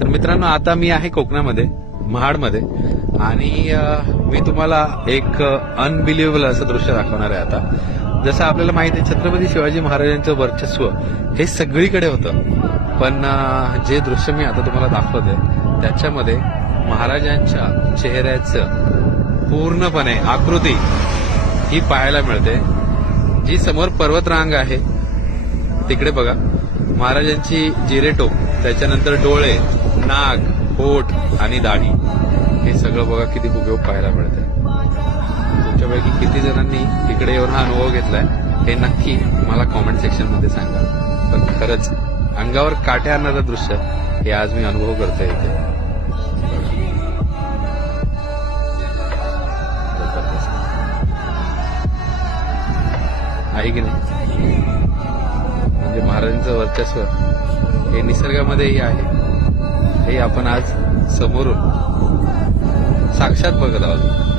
तर मित्रांनो, आता मी आहे कोकणामध्ये, महाडमध्ये, आणि मी तुम्हाला एक अनबिलिव्हेबल असं दृश्य दाखवणार आहे. आता जसं आपल्याला माहिती आहे, छत्रपती शिवाजी महाराजांचं वर्चस्व हे सगळीकडे होतं, पण जे दृश्य मी आता तुम्हाला दाखवतोय त्याच्यामध्ये महाराजांच्या चेहऱ्याचं पूर्णपणे आकृती ही पाहायला मिळते. जी समोर पर्वतरांग आहे तिकडे बघा, महाराजांची जिरेटोप, त्याच्यानंतर डोळे, नाक, होठ आणि दाढी, हे सगळं बघा किती हुबेहूब पाहायला मिळतंय. तुमच्यापैकी किती जणांनी तिकडे येऊन हा अनुभव घेतलाय हे नक्की मला कॉमेंट सेक्शन मध्ये सांगा. पण खरंच अंगावर काटे आणणारं दृश्य हे आज मी अनुभव करतोय इथे. आहे की नाही? म्हणजे महाराजांचं वर्चस्व हे निसर्गामध्येही आहे, हे आपण आज समोरून साक्षात बघत आहोत.